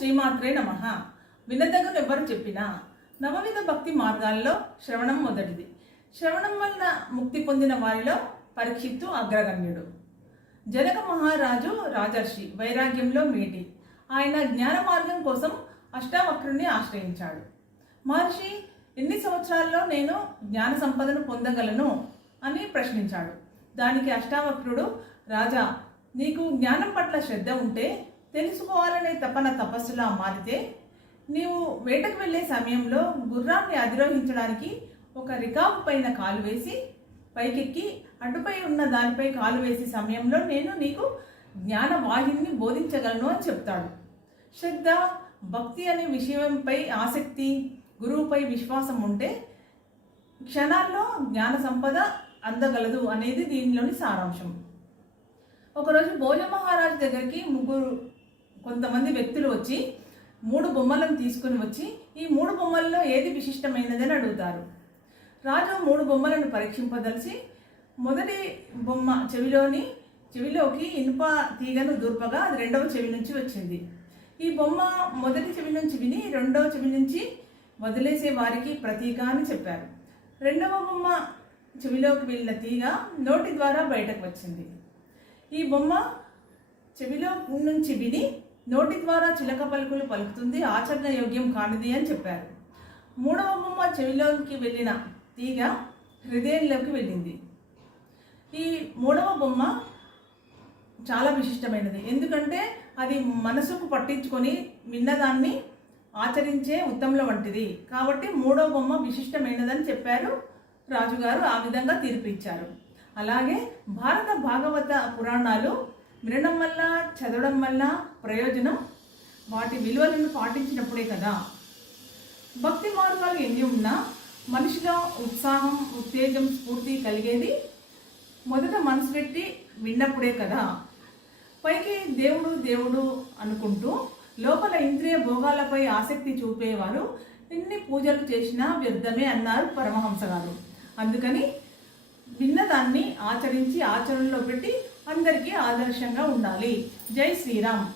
శ్రీమాత్రే నమ. వినదగను ఎవరు చెప్పినా నవవిధ భక్తి మార్గాల్లో శ్రవణం మొదటిది. శ్రవణం వలన ముక్తి పొందిన వారిలో పరీక్షిత్తు అగ్రగణ్యుడు. జనక మహారాజు రాజర్షి వైరాగ్యంలో మేటి. ఆయన జ్ఞాన మార్గం కోసం అష్టావక్రుణ్ణి ఆశ్రయించాడు. మహర్షి ఎన్ని సంవత్సరాల్లో నేను జ్ఞాన సంపదను పొందగలను అని ప్రశ్నించాడు. దానికి అష్టావక్రుడు రాజా నీకు జ్ఞానం పట్ల శ్రద్ధ ఉంటే తెలుసుకోవాలనే తపన తపస్సులా మారితే నీవు వేటకు వెళ్ళే సమయంలో గుర్రాన్ని అధిరోహించడానికి ఒక రికాబు పైన కాలు వేసి పైకెక్కి అడ్డుపై ఉన్న దానిపై కాలు వేసే సమయంలో నేను నీకు జ్ఞాన వాహిని బోధించగలను అని చెప్తాడు. శ్రద్ధ భక్తి అనే విషయంపై ఆసక్తి గురువుపై విశ్వాసం ఉంటే క్షణాల్లో జ్ఞాన సంపద అందగలదు అనేది దీనిలోని సారాంశం. ఒకరోజు భోజ మహారాజు దగ్గరికి ముగ్గురు కొంతమంది వ్యక్తులు వచ్చి మూడు బొమ్మలను తీసుకుని వచ్చి ఈ మూడు బొమ్మల్లో ఏది విశిష్టమైనదని అడుగుతారు. రాజు మూడు బొమ్మలను పరీక్షింపదలిచి మొదటి బొమ్మ చెవిలోని చెవిలోకి ఇనుప తీగను దూర్పగా అది రెండవ చెవి నుంచి వచ్చింది. ఈ బొమ్మ మొదటి చెవి నుంచి విని రెండవ చెవి నుంచి వదిలేసే వారికి ప్రతీక అని చెప్పారు. రెండవ బొమ్మ చెవిలోకి వెళ్ళిన తీగ నోటి ద్వారా బయటకు వచ్చింది. ఈ బొమ్మ చెవిలో నుంచి విని నోటి ద్వారా చిలక పలుకులు పలుకుతుంది ఆచరణ యోగ్యం కానిది అని చెప్పారు. మూడవ బొమ్మ చెవిలోకి వెళ్ళిన తీగ హృదయంలోకి వెళ్ళింది. ఈ మూడవ బొమ్మ చాలా విశిష్టమైనది. ఎందుకంటే అది మనసుకు పట్టించుకొని విన్నదాన్ని ఆచరించే ఉత్తముల వంటిది. కాబట్టి మూడవ బొమ్మ విశిష్టమైనదని చెప్పారు రాజుగారు ఆ విధంగా తీర్పు ఇచ్చారు అలాగే భారత భాగవత పురాణాలు వినడం వల్ల చదవడం వల్ల ప్రయోజనం వాటి విలువలను పాటించినప్పుడే కదా. భక్తి మార్గాలు ఎన్ని ఉన్నా మనిషిలో ఉత్సాహం ఉత్తేజం స్ఫూర్తి కలిగేది మొదట మనసు పెట్టి విన్నప్పుడే కదా. పైకి దేవుడు దేవుడు అనుకుంటూ లోపల ఇంద్రియ భోగాలపై ఆసక్తి చూపేవారు ఎన్ని పూజలు చేసినా వ్యర్థమే అన్నారు పరమహంస గారు అందుకని విన్నదాన్ని ఆచరించి ఆచరణలో పెట్టి అందరికీ ఆదర్శంగా ఉండాలి. జై శ్రీరామ్.